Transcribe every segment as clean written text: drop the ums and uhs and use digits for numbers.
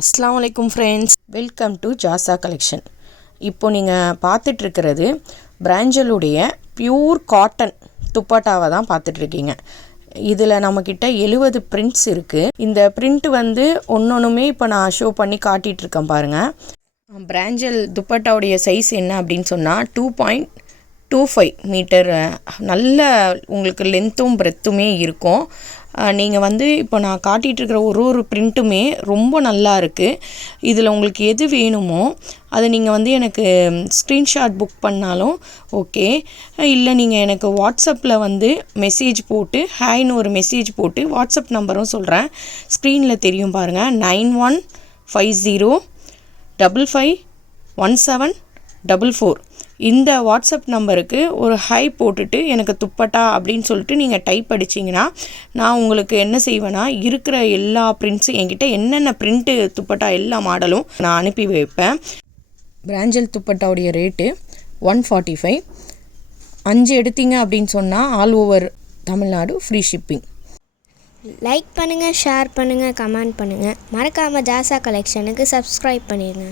அஸ்ஸலாமு அலைக்கும் friends, welcome to ஜாசா collection. இப்போ நீங்கள் பார்த்துட்ருக்கிறது பிராஞ்சலுடைய பியூர் காட்டன் துப்பாட்டாவை தான் பார்த்துட்ருக்கீங்க. இதில் நம்மக்கிட்ட 70 பிரிண்ட்ஸ் இருக்குது. இந்த பிரிண்ட் ஒன்றுமே இப்போ நான் ஷோ பண்ணி காட்டிகிட்ருக்கேன் பாருங்கள். பிராஞ்சல் துப்பட்டாவுடைய சைஸ் என்ன அப்படின்னு சொன்னால் 2.25 மீட்டர். நல்ல உங்களுக்கு லென்த்தும் பிரெத்துமே இருக்கும். நீங்கள் இப்போ நான் காட்டிகிட்ருக்கிற ஒரு பிரிண்ட்டுமே ரொம்ப நல்லா இருக்குது. இதில் உங்களுக்கு எது வேணுமோ அதை நீங்கள் எனக்கு ஸ்க்ரீன்ஷாட் புக் பண்ணாலும் ஓகே, இல்லை நீங்கள் எனக்கு வாட்ஸ்அப்பில் மெசேஜ் போட்டு ஹாய்னு ஒரு மெசேஜ் போட்டு வாட்ஸ்அப் நம்பரும் சொல்கிறேன், ஸ்க்ரீனில் தெரியும் பாருங்கள். 9150551744 இந்த வாட்ஸ்அப் நம்பருக்கு ஒரு ஹை போட்டுட்டு எனக்கு துப்பட்டா அப்படின்னு சொல்லிட்டு நீங்கள் டைப் அடிச்சிங்கன்னா நான் உங்களுக்கு என்ன செய்வேன்னா இருக்கிற எல்லா பிரிண்ட்ஸும் என்கிட்ட என்னென்ன பிரிண்ட்டு துப்பட்டா எல்லா மாடலும் நான் அனுப்பி வைப்பேன். பிராஞ்சல் துப்பட்டாவுடைய ரேட்டு 145. 5 எடுத்தீங்க அப்படின்னு சொன்னால் all over Tamil Nadu free shipping. Like பண்ணுங்கள், ஷேர் பண்ணுங்கள், கமெண்ட் பண்ணுங்கள். மறக்காமல் ஜாசா கலெக்ஷனுக்கு சப்ஸ்கிரைப் பண்ணிடுங்க.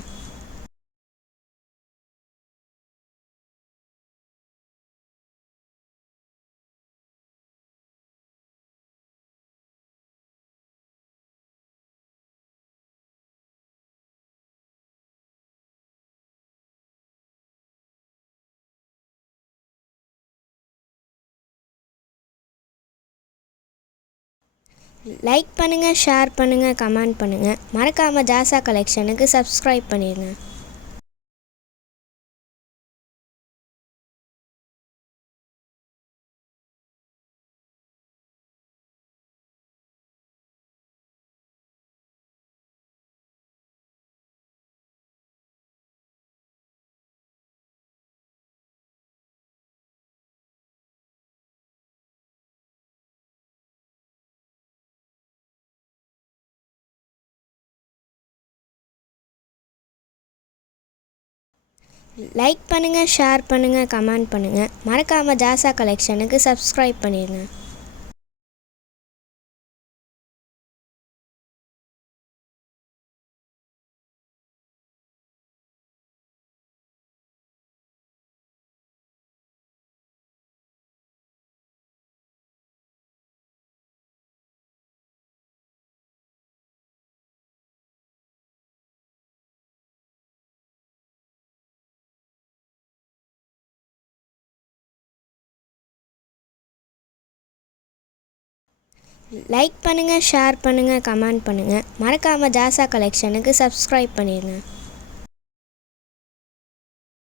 லைக் பண்ணுங்கள், ஷேர் பண்ணுங்கள், கமெண்ட் பண்ணுங்கள். மறக்காமல் ஜாசா கலெக்ஷனுக்கு சப்ஸ்கிரைப் பண்ணிடுங்க. லைக் பண்ணுங்கள், ஷேர் பண்ணுங்கள், கமெண்ட் பண்ணுங்கள். மறக்காமல் ஜாசா கலெக்ஷனுக்கு சப்ஸ்கிரைப் பண்ணிடுங்க. லைக் பண்ணுங்கள், ஷேர் பண்ணுங்கள், கமெண்ட் பண்ணுங்கள். மறக்காமல் ஜாசா கலெக்ஷனுக்கு சப்ஸ்கிரைப் பண்ணிடுங்க.